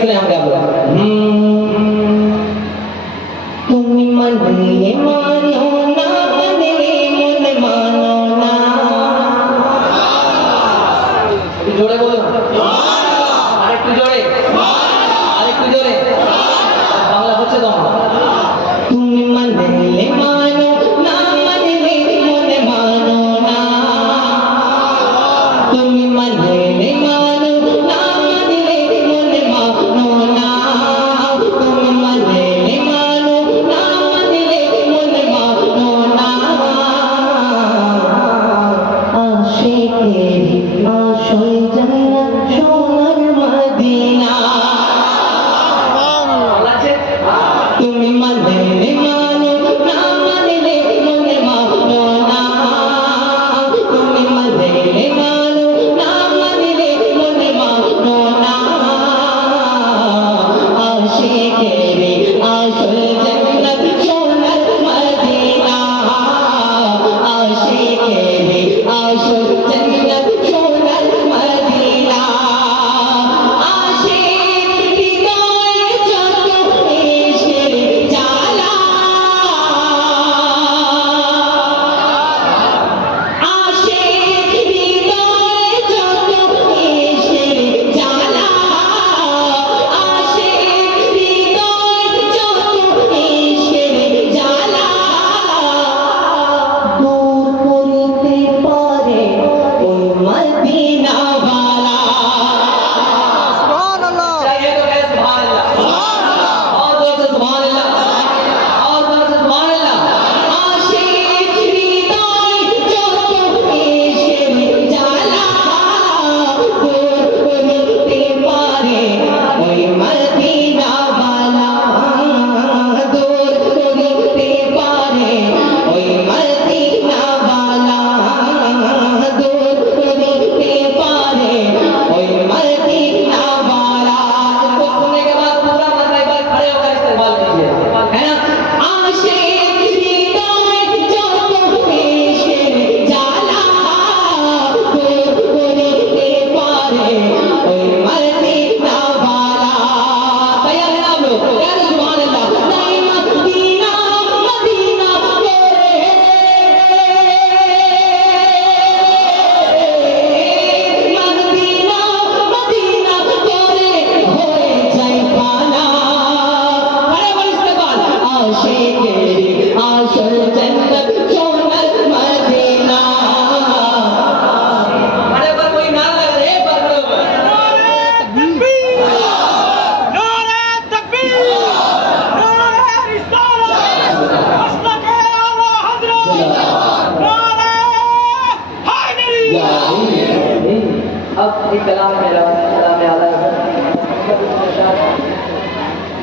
सुने हम क्या बोला तुम मन मानो ना मन मानो ना जोड़े बोलो আরেকটু জোরে আরেকটু জোরে বাংলা হচ্ছে তো তুমি মানলে মানো না মানলে মনে মানো না তুমি মানলে মানো না মানলে মনে মানো না তুমি মানলে মানো না মানলে মনে মানো না আশিকের আসল জান্নাত সোনার মদিনা তুমি মানলে মানো না মানলে মনে মানো না তুমি মানলে মানো না মানলে মনে মানো না আশিকের আসল জান্নাত সোনার মদিনা আশিকের আসল জান্নাত সোনার মদিনা আশিক হৃদয়ে যত ইশকের জ্বালা আশিক হৃদয়ে যত ইশকের জ্বালা আশিক হৃদয়ে যত ইশকের জ্বালা দূর করিতে পারে ওই মদিনাওয়ালা चाहिए तो कहे सुभान अल्लाह और जोर से सुभान अल्लाह और जोर से सुभान अल्लाह आशिक हृदय যত ইশকের জ্বালা দূর করিতে পারে ওই মদিনাওয়ালা দূর করিতে পারে ওই মদিনাওয়ালা দূর করিতে পারে ওই मदीनावाला इसको सुनने के बाद पूरा मतलब एक बार खड़े होकर इस्तेमाल कीजिए है ना आशिक हृदय যত ইশকের জ্বালা দূর করিতে পারে ওই মদিনাওয়ালা তৈয়ার है आप लोग क्या सुभान अल्लाह नहीं मदीना मदीना तेरे मदीना मदीना तेरे होए जाए पाना बड़े बड़े इस्तेमाल आशिकेर আসল जन्नत सोनर मदीना बड़े पर कोई नारा लगा दे एक बार खड़े होकर नारे तकबीर नारे रिसालत मस्तक आला हजरत नारे हैदरी अब एक कलाम मेरा कलाम आला